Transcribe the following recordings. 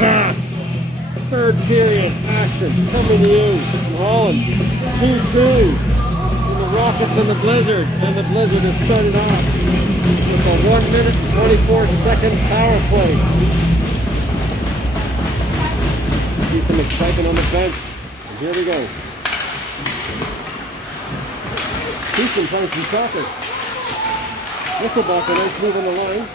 pass. Third period action coming to you from Holland. 2-2 for the Rockets and the Blizzard. And the Blizzard has started off with a 1 minute 24-second power play. See some excitement on the bench. And here we go. Houston playing some soccer. Whistlebacher, nice move on the line.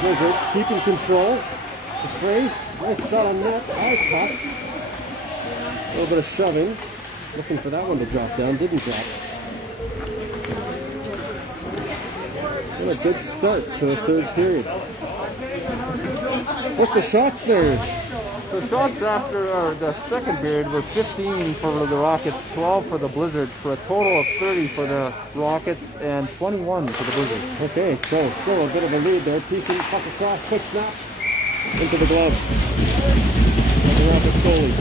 Blizzard keeping control. The phrase, nice shot on net. High pop. A little bit of shoving. Looking for that one to drop down. Didn't drop. What a good start to the third period. What's the shots there? The shots after the second period were 15 for the Rockets, 12 for the Blizzard, for a total of 30 for the Rockets and 21 for the Blizzard. Okay, so still a bit of a lead there. Thiessen, puck across, quick snap into the glove of the Rockets goalie.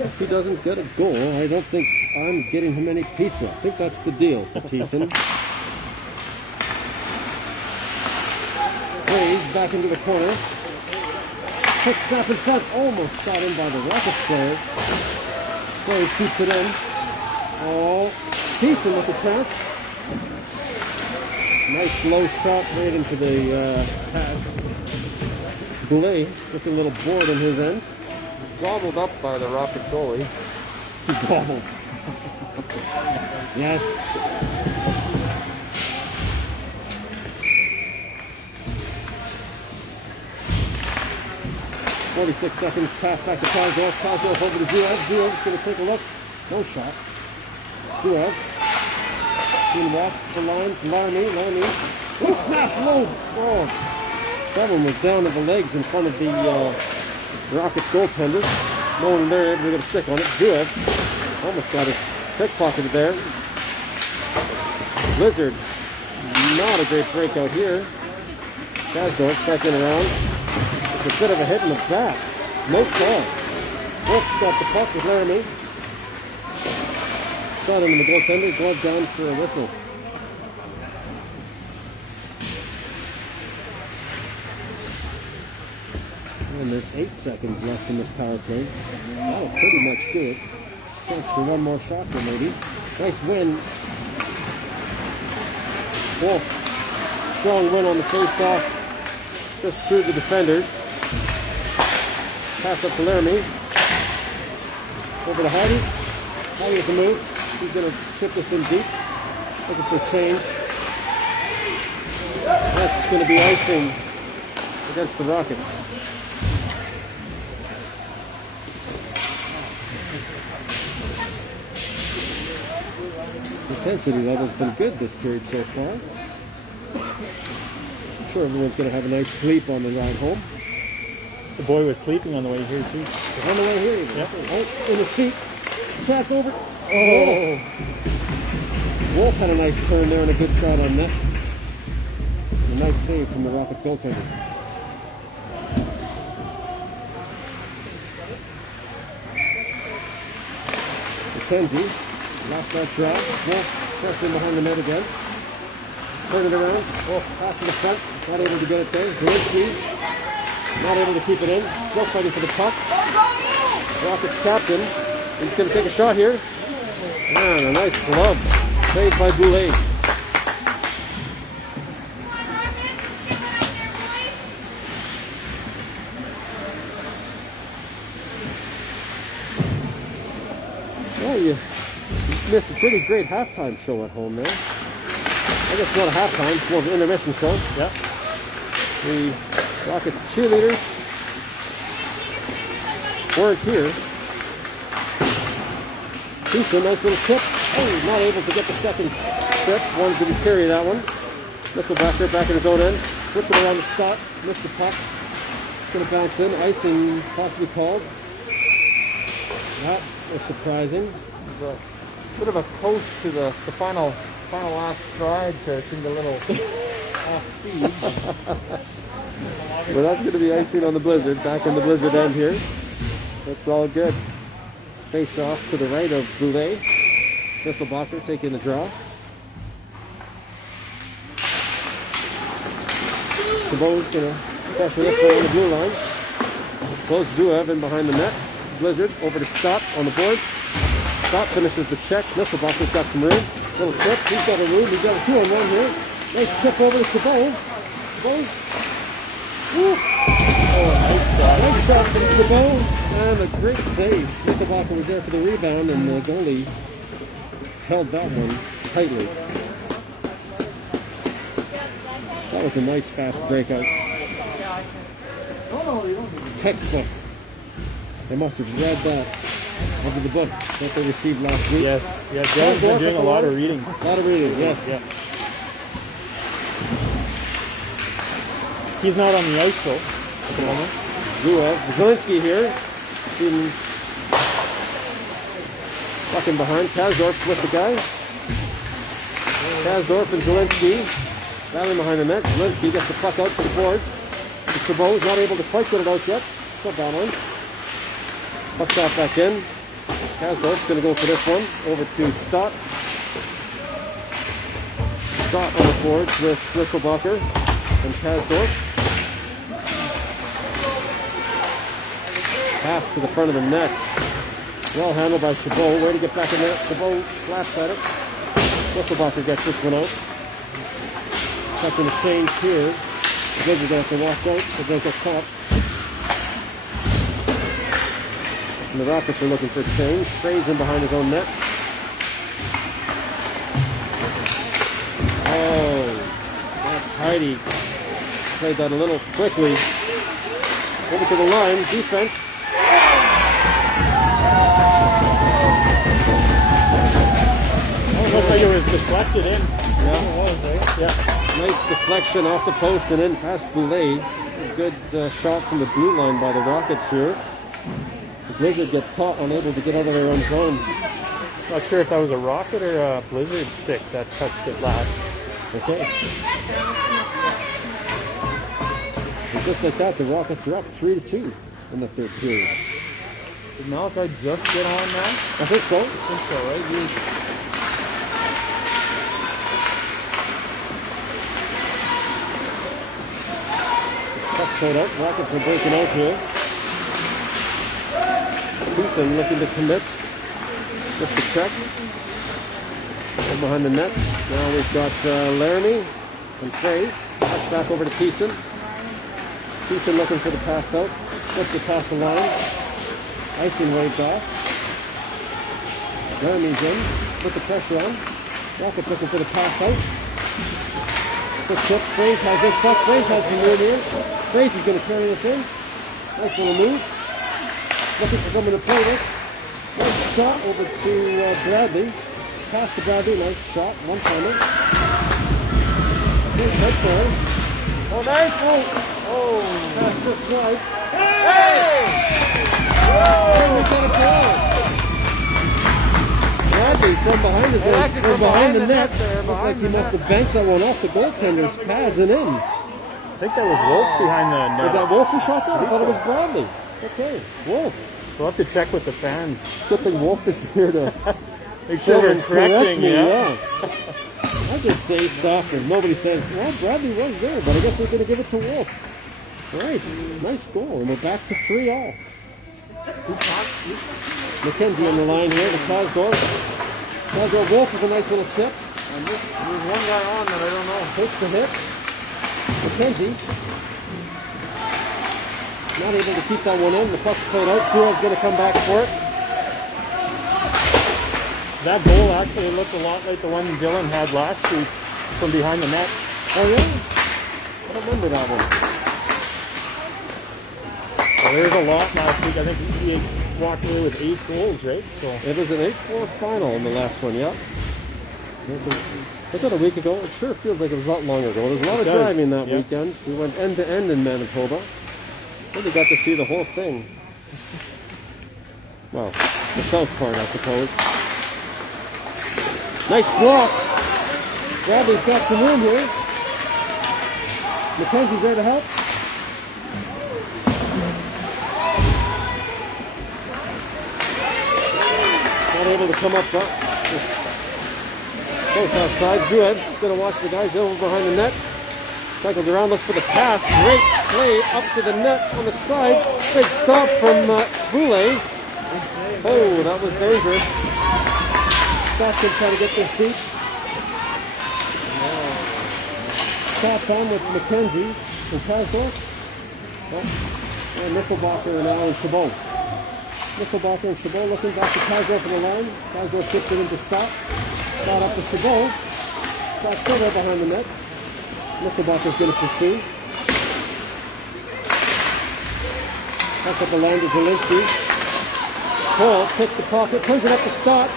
If he doesn't get a goal, I don't think I'm getting him any pizza. I think that's the deal for Thiessen. Back into the corner. Quick snap in front. Almost shot in by the Rockets player. Blaze keeps it in. Oh, Thiessen with a chance. Nice low shot right into the pads. Goulet with a little board in his end. Gobbled up by the Rocket goalie. He gobbled. Yes. 46 seconds, pass back to Kazov. Kazov over to Zhuev. Zhuev's going to take a look. No shot. Zhuev. Being watched the line. Larmy. Oh, snap low. Oh, that one was down to the legs in front of the Rockets goaltender. No one there. We're going to stick on it. Zhuev almost got his pickpocketed there. Blizzard. Not a great breakout here. Kazov second around. A bit of a hit in the back. No call. Wolf stopped the puck with Laramie. Shot him in the goaltender. Glove down for a whistle. And there's 8 seconds left in this power play. That'll pretty much do it. Chance for one more shot there, maybe. Nice win. Wolf. Strong win on the face-off. Just through the defenders. Pass up to Laramie. Over to Hardy. Hardy with the move. He's going to chip this in deep. Looking for change. That's going to be icing against the Rockets. Intensity level's been good this period so far. I'm sure everyone's going to have a nice sleep on the ride home. The boy was sleeping on the way here too. On the way here, even. Yep. Oh, in his feet. Traps over. Oh. Wolf had a nice turn there and a good shot on net. A nice save from the Rockets goaltender. McKenzie lost that drop. Wolf pressed in behind the net again. Turn it around. Wolf pass to the front. Not able to get it there. Zielinski. Not able to keep it in. Still fighting for the puck. Rockets captain. He's going to take a shot here. And a nice glove. Saved by Goulet. Well, you missed a pretty great halftime show at home there. I guess not a halftime, it's more of an intermission show. Yeah. The Rockets cheerleaders weren't here. Thiessen, nice little tip. Oh, not able to get the second trip. One didn't carry that one. Whistlebacker back in his own end. Puts it around the stop. Missed the puck. Going to bounce in. Icing possibly called. That was surprising. A bit of a coast to the final last strides there. Seemed a little off speed. Well, that's going to be icing on the Blizzard. Back in the Blizzard end here. That's all good. Face off to the right of Goulet. Whistlebacher taking the draw. Chabot's going to pressure this one on the blue line. Close Zuev in behind the net. Blizzard over to Stott on the board. Stott finishes the check. Nisselbacher's got some room. Little chip. He's got a room. He's got a 2-on-1 here. Nice chip over to Chabot. Chabot's. Nice shot from Chabot. And a great save. Nisselbacher was there for the rebound, and the goalie held that one tightly. That was a nice fast breakout. Textbook. They must have read that under the book that they received last week. Yes. Yeah, Dylan's been doing a lot of reading. A lot of reading, yes. Yeah. He's not on the ice though at the moment. Zuev. Zelensky here. Been fucking behind. Kazdorf with the guy. Kazdorf and Zelensky battling behind the net. Zelensky gets the puck out to the boards. Chabot is not able to quite get it out yet. Still battling. Puck shot back in. Kazdorf's going to go for this one. Over to Stott. Stott on the boards with Nisselbacher and Kazdorf. Pass to the front of the net. Well handled by Chabot. Way to get back in there. Chabot slaps at it. Nisselbacher gets this one out. Second to change here. Blizzard's going to have to walk out because they get caught. And the Rockets are looking for a change. Fraze in behind his own net. Oh, that's Heidi. Played that a little quickly. Over to the line. Defense. Looks like it was deflected in. Yeah. It was, right? Yeah. Nice deflection off the post and in past Boulay. A good shot from the blue line by the Rockets here. The Blizzard get caught, unable to get out of their own zone. Not sure if that was a Rocket or a Blizzard stick that touched it last. Okay. And just like that, the Rockets are up 3-2 in the third period. Did Malachi just get on now? I think so. I think so, right? Puck pulled out. Rockets are breaking out here. Tucson looking to commit. Just a check. And behind the net. Now we've got Laramie and Fraze. Puck back over to Thiessen. Thiessen looking for the pass out. Just to pass the line. Icing waved off. Laramie's in. Put the pressure on. Rockets looking for the pass out. The tip. Fraze has this puck. Fraze has some room here. Fraze is going to carry this in. Nice little move. Looking for someone to play with. Nice shot over to Bradley. Pass to Bradley. Nice shot. One-timer. Good head there. Oh, nice. Oh, pass just right. Hey! Oh, we got a ball. Bradley from behind his from behind the net. Looked like he must have banked that one off the goaltender's pads and in. I think that was Wolf behind the net. Was that Wolf who shot that? I thought it was Bradley. Okay, Wolf. We'll have to check with the fans. Good thing Wolf is here to Make sure we're correcting, me. yeah. I just say stuff and nobody says, well, Bradley was there, but I guess they're going to give it to Wolf. All right, nice goal, and we're back to 3-all. McKenzie on the line here, the Kazdorf. Kazdorf Wolf with a nice little chip. And there's one guy on that I don't know. Takes the hit. McKenzie. Not able to keep that one in. The puck's played out. Surov's going to come back for it. That goal actually looked a lot like the one Dylan had last week from behind the net. Oh, yeah? I don't remember that one. Well, there's a lot last week. I think he walked away with 8 goals, right? So It was an 8-4 final in the last one, yeah. Was that a week ago? It sure feels like it was a lot longer ago. There was a lot of driving that weekend. We went end to end in Manitoba. Really got to see the whole thing. Well, the south part, I suppose. Nice block. Bradley's got some room here. McKenzie's there to help. Not able to come up front. Close outside. Zuev's going to watch the guys over behind the net. Cycles around, looks for the pass. Great play up to the net on the side. Big stop from Boulay. Oh, that was dangerous. Stockton trying to get their feet. Stops on with McKenzie and Kasdorf. And Nisselbacher now and Chabot. Nisselbacher and Chabot looking back to Kasdorf on the line. Kasdorf tips it into Scott. Scott up to Chabot. Scott still there behind the net. Nisselbacher's going to pursue. Back up the line to Zielinski. Cole picks the pocket, turns it up to Scott.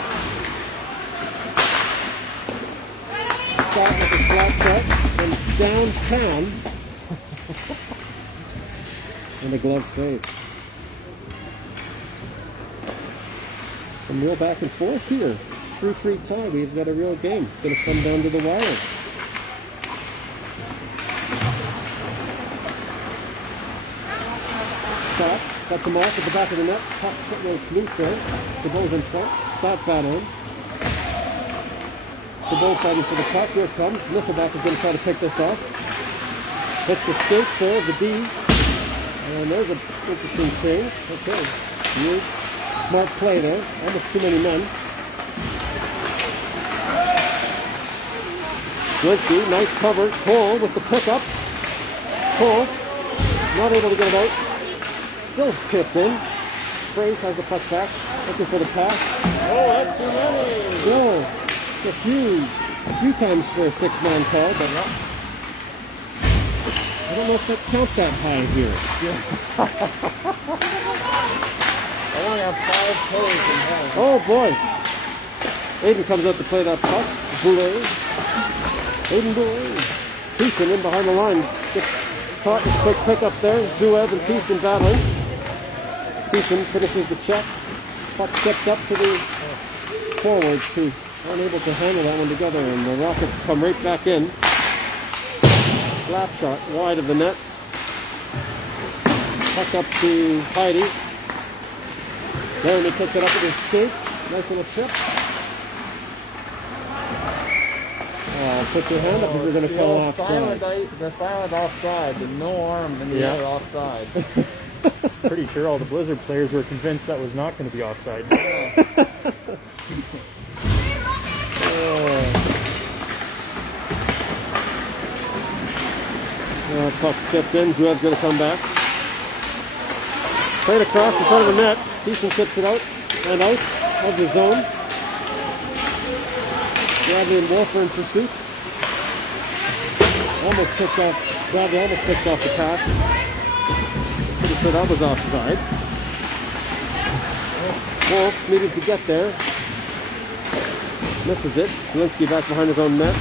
Scott with a slap shot from downtown. And a glove save. Some real back and forth here. 3-3 tie. We've got a real game. It's going to come down to the wire. Scott cuts him off at the back of the net. Puck goes loose there. Chabot's in front. Scott battling. Chabot fighting for the puck. Here it comes. Nisselbach is going to try to pick this off. Hits the skates there, the D. And there's an interesting change. Okay. Huge. Smart play there. Almost too many men. Zielinski, nice cover. Cole with the pickup. Cole not able to get it out. Still tipped in. Fraze has the puck back. Looking for the pass. Oh, that's too many. No. A few times for a 6-man call, but I don't know if that counts that high here. I only have 5 toes in hell. Oh boy. Aiden comes out to play that puck. Boulay. Aiden Boulay. Thiessen in behind the line. Gets caught with a quick pick up there. Zuev and Thiessen battling. Thiessen finishes the check. Puck steps up to the forwards who aren't able to handle that one together, and the Rockets come right back in. Slap shot wide of the net. Puck up to Heidi. Laramie picks it up with his skates. Nice little chip. Put your hand up if you're going to call offside. The silent offside, the no arm and the other offside. Pretty sure all the Blizzard players were convinced that was not going to be offside. Puck tipped in. Zuev's going to come back. Played across in front of the net. Thiessen tips it out and out of the zone. Bradley and Wolfer in pursuit. Almost picked off. Bradley almost picked off the pass. Pretty sure that was offside. Wolf needed to get there. Misses it. Zielinski back behind his own net.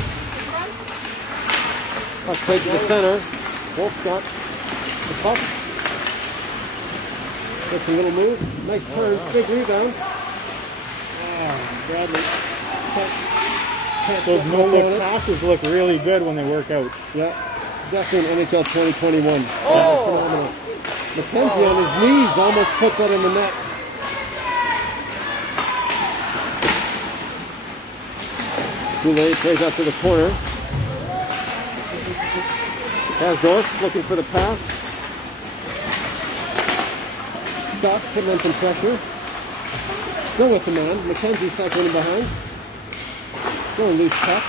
Puck played to the center. Wolf's got the puck. Gets a little move. Nice turn. Big rebound. Bradley. Those no-look passes look really good when they work out. Yeah. Definitely in NHL 2021. Phenomenal. McKenzie on his knees almost puts that in the net. Boulay plays out to the corner. Kasdorf looking for the pass. Scott putting on some pressure. Still with the man. McKenzie cycling behind. Going loose puck.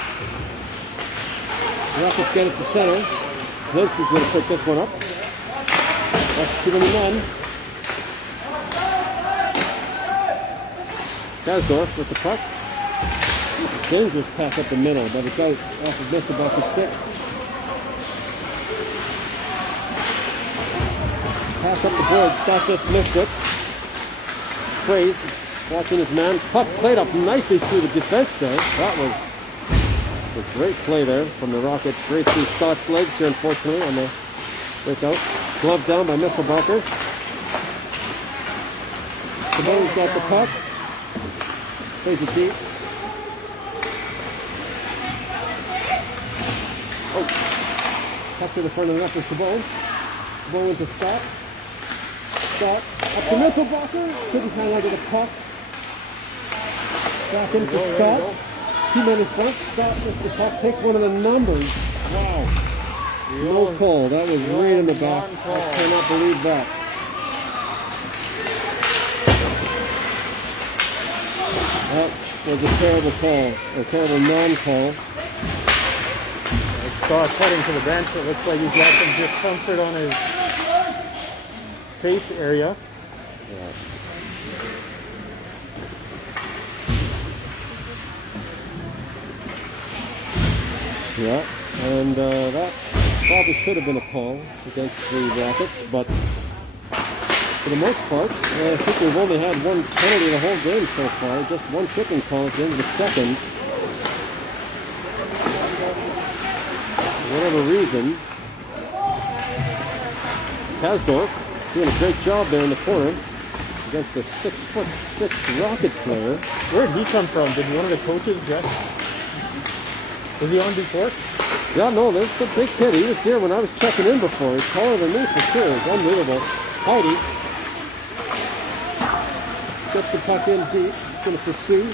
Rockets get it to center. Zielinski's going to pick this one up. That's too many men. Kasdorf with the puck. Dangerous pass up the middle, but it's out off of Nisselbacher's stick. Pass up the board. Scott just missed it. Fraze watching his man. Puck played up nicely through the defense there. That was a great play there from the Rockets. Right through Scott's legs here, unfortunately, on the breakout. Glove down by Nisselbacher. Sabone's got the puck. Plays it deep. Up to the front of the net for Chabot. Chabot into Scott. Scott up to Nisselbacher. Couldn't hang on to the puck. Back in for Scott. 2 men in front. Scott missed the puck. Takes one of the numbers. Wow. No call. That was right in the back. Non-call. I cannot believe that. That was a terrible call, a terrible non-call. Stock heading to the bench. It looks like he's got some discomfort on his face area. Yeah, and that probably should have been a call against the Rockets, but for the most part, I think we've only had one penalty the whole game so far, just one tripping call at the end of the second. For whatever reason, Kasdorf doing a great job there in the corner against the 6'6" Rocket player. Where did he come from? Did one of the coaches dress? Was he on before? Yeah, no, this is a big kid. He was here when I was checking in before. He's taller than me for sure. It's unbelievable. Heidi gets the puck in deep. He's going to pursue.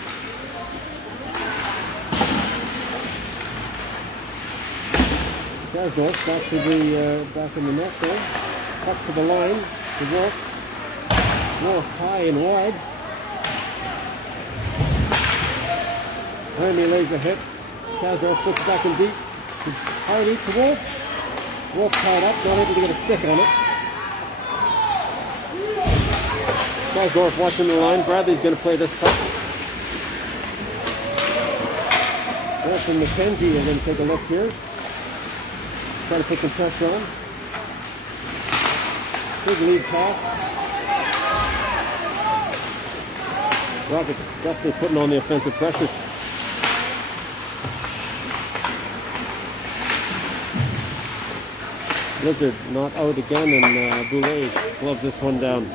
Kasdorf back to the back in the net there. Puck to the line. To Wolf. Wolf high and wide. Hermie lays a hit. Kasdorf puts back in deep. Hardy to Wolf. Wolf tied up, not able to get a stick on it. Kasdorf watching the line. Bradley's going to play this puck. Wolf and McKenzie are going to take a look here. Try to put some pressure on. Big lead pass. Rockets definitely putting on the offensive pressure. Blizzard not out again, and Boulay gloves this one down.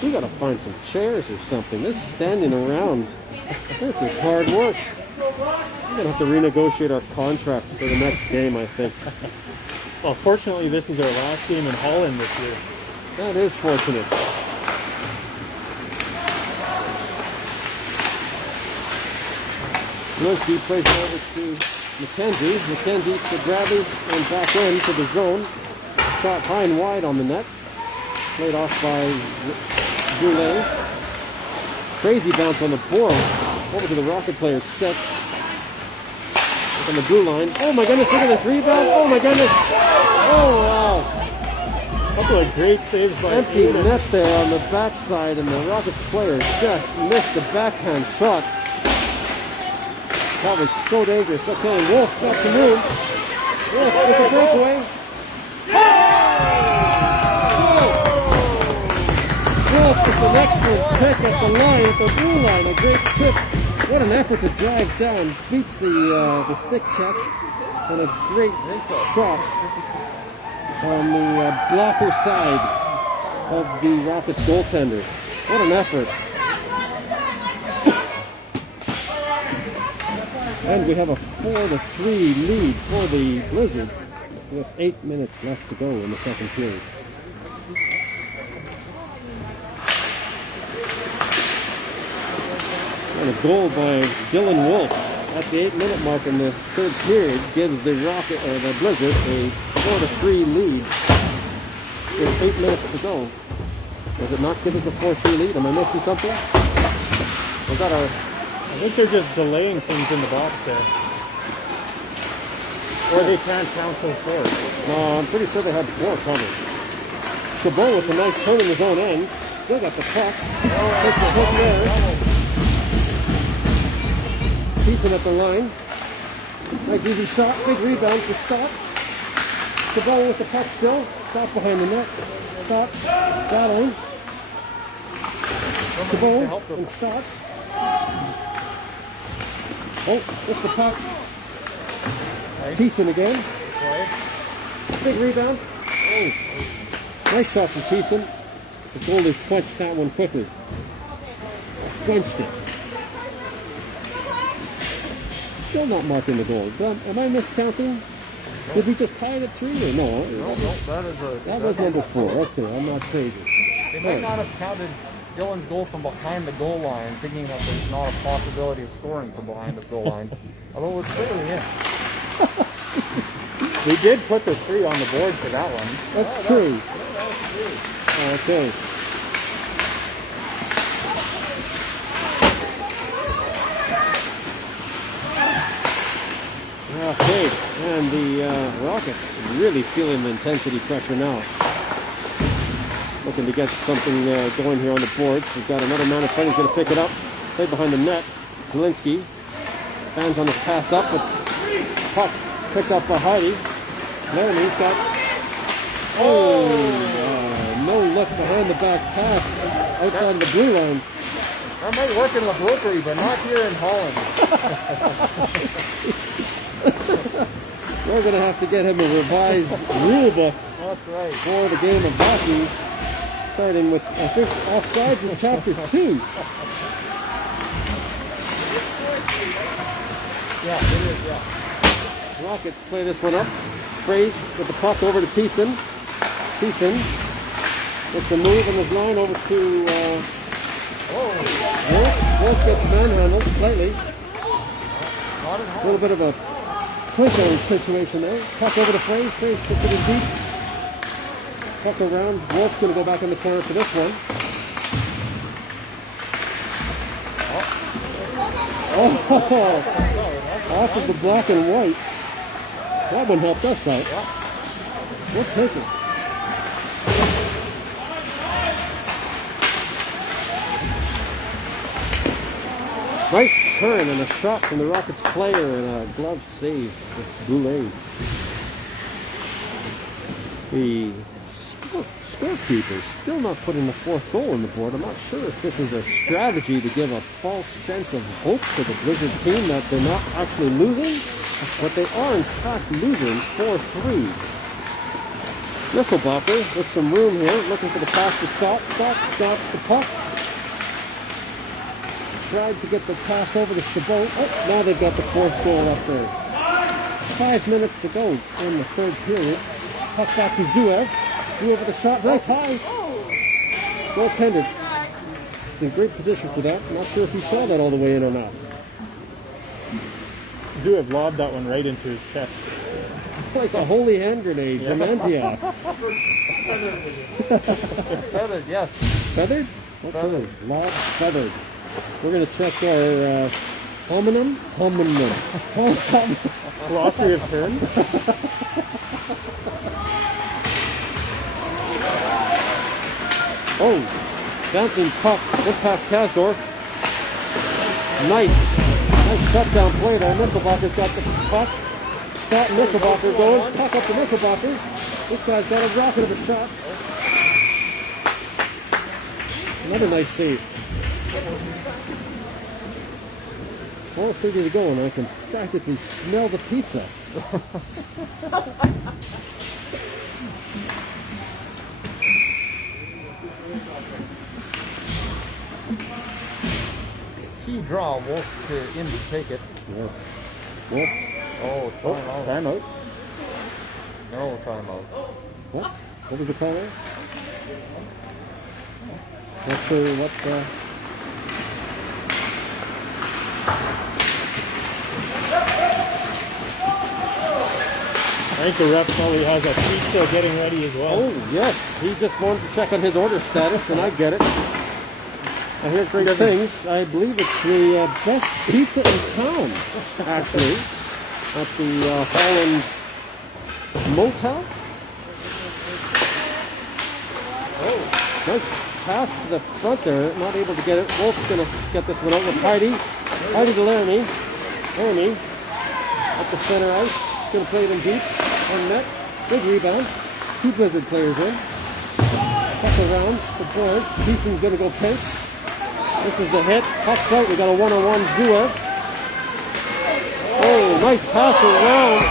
We gotta find some chairs or something. This standing around, this is hard work. We're gonna have to renegotiate our contracts for the next game, I think. Well, fortunately, this is our last game in Holland this year. That is fortunate. Linsky plays it over to McKenzie. McKenzie to Bradley and back in to the zone. Shot high and wide on the net. Played off by Boulay. Crazy bounce on the board. Over to the Rocket player's set. On the blue line. Oh my goodness, look at this rebound. Oh my goodness. Oh wow. Couple of great saves by Empty Aiden. net there on the backside, and the Rockets player just missed the backhand shot. That was so dangerous. Okay, Wolf got to move. Wolf with a breakaway. Wolf with an excellent pick at the line, at the blue line. A great chip. What an effort to drive down. Beats the stick check. And a great shot on the blocker side of the Rockets goaltender. What an effort. And we have a 4-3 lead for the Blizzard with 8 minutes left to go in the second period. And a goal by Dylan Wolf at the 8-minute mark in the third period gives the Rocket or the Blizzard a 4-3 lead with 8 minutes to go. Does it not give us a 4-3 lead? Am I missing something? Was that our... I think they're just delaying things in the box there. Or they can't count till 4. No, I'm pretty sure they had 4 covered. Chabot with a nice turn in his own end. Still got the puck. Takes a hit there. Decent at the line. Nice easy shot. Big rebound for Stott. Chabot with the puck still. Stott behind the net. Stott battling. Chabot and Stott. Oh, just the puck. Thiessen again. Big rebound. Oh, nice shot from Thiessen. The goalie quenched that one quickly. Quenched it. Still not marking the goal. Am I miscounting? Did we just tie it at 3 or no? No, that is a... That was number 4. Okay, I'm not crazy. They might not have counted Dillon's goal from behind the goal line, thinking that there's not a possibility of scoring from behind the goal line. Although it was clearly in. We did put the 3 on the board for that one. That's true. Okay. Okay, and the Rockets really feeling the intensity pressure now. Looking to get something going here on the boards. We've got another man in front. He's going to pick it up. Play behind the net. Zielinski. Fans on his pass up, but puck picked up by Heidi. Laramie's got... no look behind the back pass outside the blue line. That might work in Rotary, but not here in Holland. We're going to have to get him a revised rule book. That's right. For the game of hockey, starting with, I think, offsides is chapter 2. Yeah, it is, yeah. Rockets play this one up. Fraze with the puck over to Thiessen. Thiessen gets the move on his line over to Wolf. Wolf gets manhandled slightly. A little bit of a clinch situation there. Puck over to Fraze. Fraze gets it in deep. Puck around. Wolf's going to go back in the corner for this one. Off of the black and white. That one helped us out. We'll take it. Nice turn and a shot from the Rockets player and a glove save with Boulay. The scorekeeper still not putting the 4th goal on the board. I'm not sure if this is a strategy to give a false sense of hope to the Blizzard team that they're not actually losing, but they are in fact losing 4-3. Nisselbacher with some room here, looking for the pass to Scott. Scott stops the puck. Tried to get the pass over to Chabot. Oh, now they've got the 4th goal up there. 5 minutes to go in the 3rd period. Puck back to Zuev. Zuev with a shot. Nice high. Goaltender. He's in great position for that. Not sure if he saw that all the way in or not. Zuev lobbed that one right into his chest. Like a holy hand grenade from Antioch. Feathered, yes. Feathered? Okay. Feathered. Lob feathered. We're going to check our homonym. Glossary of terms. Oh, bouncing puck. Look past Kasdorf. Nice shutdown play there. Nisselbacher's got the puck. Scott Nisselbacher going. Puck up to Nisselbacher. This guy's got a rocket of a shot. Another nice save. 4:30 to go, and I can practically smell the pizza. Key draw, Wolf to in to take it. Yes. Wolf. Oh, timeout. Timeout. No timeout. What? What was the call there? Not sure what. I think the ref probably has a pizza getting ready as well. Oh, yes. He just wanted to check on his order status, and I get it. I hear great things. I believe it's the best pizza in town, actually, at the Holland Motel. Oh, nice pass to the front there. Not able to get it. Wolf's going to get this one out with Heidi. Heidi to Laramie. Laramie at the center ice. Going to play it in deep. On net. Big rebound. 2 Blizzard players in. Couple rounds. The boards. Thiesen's going to go pinch. This is the hit. Puck's out. We got a 1-on-1 Zuev. Oh, nice pass around.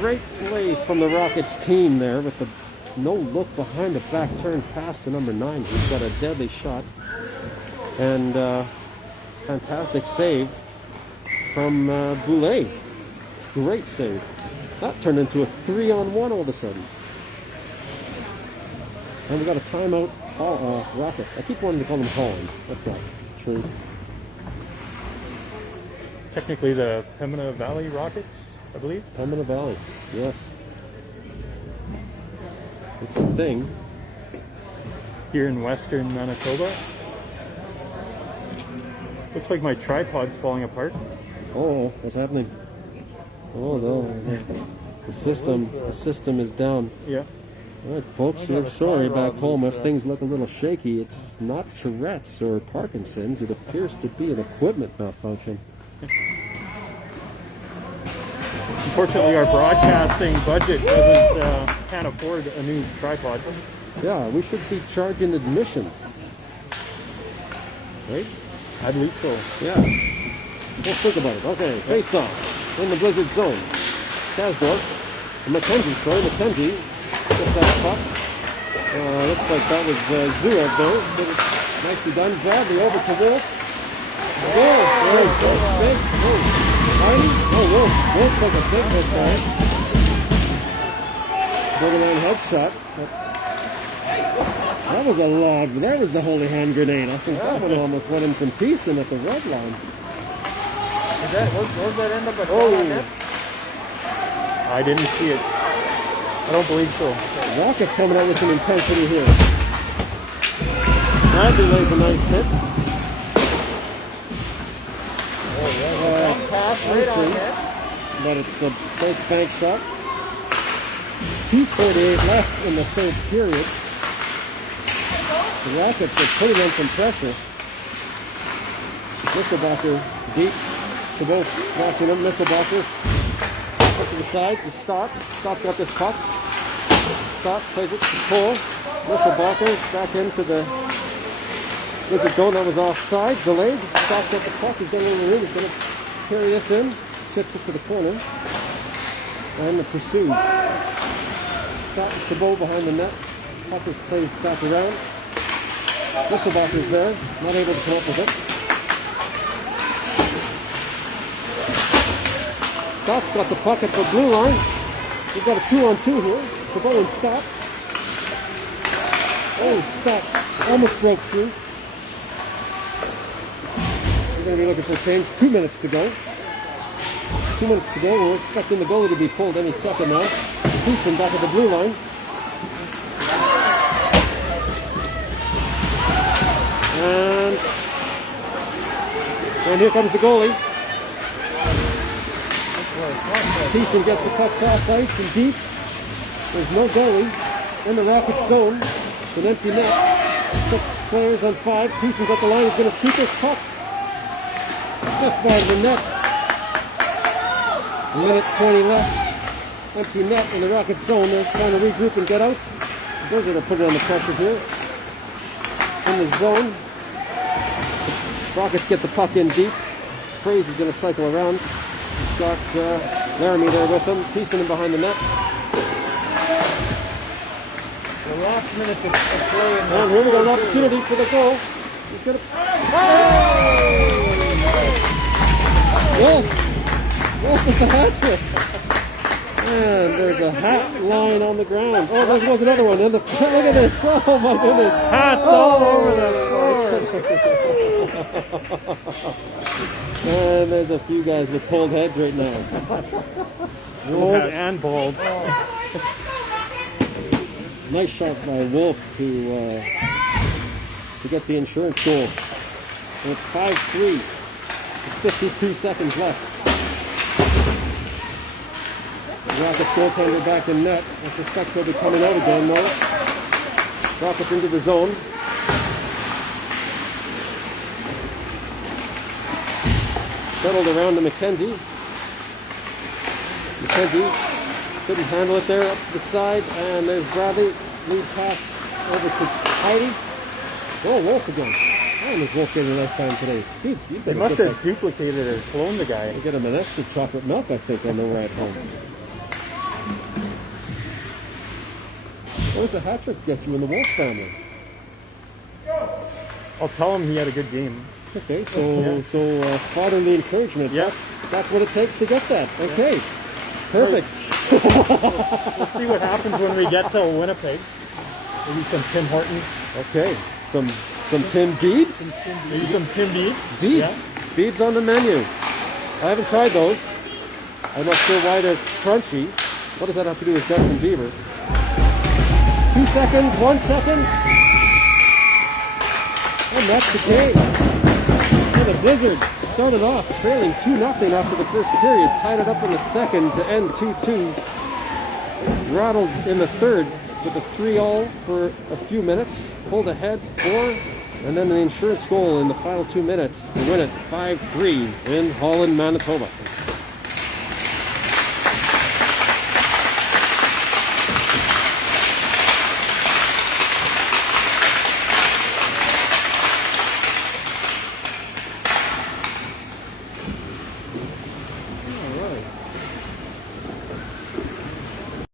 Great play from the Rockets team there with the no look behind the back turn pass to number 9. He's got a deadly shot. And fantastic save from Boulay. Great save. That turned into a 3-on-1 all of a sudden. And we got a timeout. Rockets. I keep wanting to call them Holland. That's not true. Technically the Pembina Valley Rockets, I believe. Pembina Valley. Yes. It's a thing. Here in western Manitoba. Looks like my tripod's falling apart. Oh, what's happening? Oh no. The system is down. Yeah. All right, folks, we're sorry back home if things look a little shaky. It's not Tourette's or Parkinson's. It appears to be an equipment malfunction. Unfortunately, our broadcasting budget can't afford a new tripod. Yeah, we should be charging admission. Right? I believe so. Yeah. We'll think about it. Okay, face off in the Blizzard zone. Kasdorf. McKenzie gets that puck. Looks like that was Zuev there. But it's nicely done. Bradley over to Wolf. Wolf! Big. Wolf. Wolf took a big hit there. Borderline headshot. That was a log. That was the holy hand grenade. I think that one almost went in from Thiessen at the red line. Was that end up a Oh. on net? I didn't see it. I don't believe so. Rockets coming out with some intensity here. Bradley lays a nice hit. Pass right on net. But it's a nice bank shot. 2:48 left in the third period. The Rockets are putting on some pressure. Misselbacher deep to both watching him. Misselbacher up to the side to Stott. Stott's got this puck. Stott plays it to Cole. Misselbacher back into the Blizzard zone. That was offside. Delayed. Stott's got the puck. He's got a little room. He's going to carry this in. Chips it to the corner. And the pursues. Stott and Chabot behind the net. Puck is placed back around. Misselbacher's there. Not able to come up with it. Stott's got the puck at the blue line. We've got a 2-on-2 here. Chabot and Stott. Oh, Stott almost broke through. We're going to be looking for a change. 2 minutes to go. 2 minutes to go. We're expecting the goalie to be pulled any second now. Thiessen back at the blue line. And here comes the goalie. Thiessen gets the puck cross ice and deep. There's no goalie in the Rocket zone. It's an empty net. 6 players on 5. Thiessen's at the line. He's going to keep his puck just by the net. 1:20 left. Empty net in the Rocket zone. They're trying to regroup and get out. Those are going to put it under pressure here. In the zone. Rockets get the puck in deep. Fraser's going to cycle around. He's got Laramie there with him. Thiessen in behind the net. The last minute of play. And here we go, an opportunity for the goal. He's going to... Wolf with the hat trick. And there's a hat lying on the ground. Oh, there was another one. Look at this. Oh, my goodness. Hats all over the floor. And there's a few guys with cold heads right now. Old and bald. Nice shot by Wolf to get the insurance goal. And it's 5-3. It's 52 seconds left. The Rockets goaltender back in net. I suspect he'll be coming out again though. Rockets into the zone. Settled around to McKenzie. McKenzie couldn't handle it there up to the side. And there's Bradley. Lead pass over to Heidi. Oh, Wolf again. When was Wolf getting last time today? Dude, They must have duplicated or cloned the guy. Get him an extra chocolate milk, I think, on the way at home. What does a hat trick get you in the Wolf family? I'll tell him he had a good game. Okay, so fatherly encouragement. Yes. That's what it takes to get that. Okay, perfect. We'll see what happens when we get to Winnipeg. Maybe some Tim Hortons. Okay. Some Tim Biebs? Maybe some Tim Biebs. Biebs. Yeah. Biebs on the menu. I haven't tried those. I'm not sure why they're crunchy. What does that have to do with Justin Bieber? 2 seconds, 1 second. And that's the game. And the Blizzard started off trailing 2-0 after the first period. Tied it up in the second to end 2-2. Rattled in the third with a 3-all for a few minutes. Pulled ahead 4. And then the insurance goal in the final 2 minutes to win it 5-3 in Holland, Manitoba.